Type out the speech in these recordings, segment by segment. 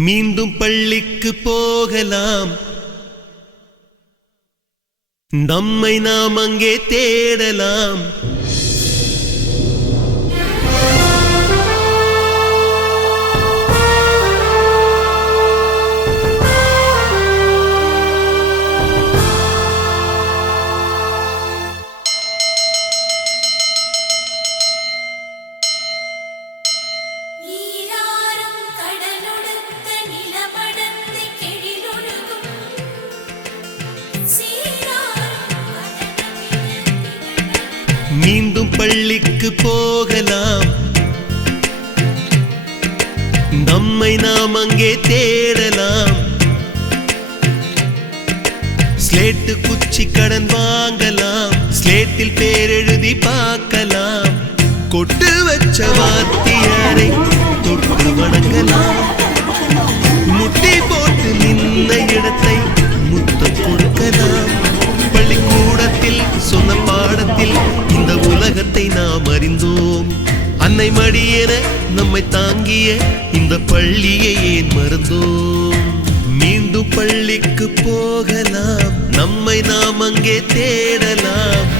மீண்டும் பள்ளிக்கு போகலாம், நம்மை நாம் அங்கே தேடலாம். மீண்டும் பள்ளிக்கு போகலாம், நம்மை நாம் அங்கே தேடலாம். ஸ்லேட்டு குச்சி கடன் வாங்கலாம், ஸ்லேட்டில் பேர் எழுதி பார்க்கலாம். கொட்டு வச்ச வாத்தியாரை தொட்டு வணங்கலாம், முட்டி போட்டு நின்ன இடத்தை முத்தம் கொடுக்கலாம். பள்ளிக்கூடத்தில் சொன்ன பாடத்தில் இந்த உலகத்தை நாம் அறிந்தோம். அன்னை மடியென நம்மை தாங்கிய இந்த பள்ளியை ஏன் மறந்தோம்? மீண்டும் பள்ளிக்கு போகலாம், நம்மை நாம் அங்கே தேடலாம்.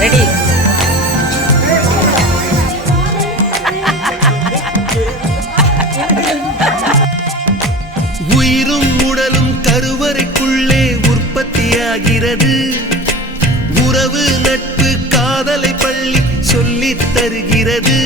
ரெடி. உயிரும் உடலும் கருவறைக்குள்ளே உற்பத்தியாகிறது. உறவு நட்பு காதலை பள்ளி சொல்லித் தருகிறது.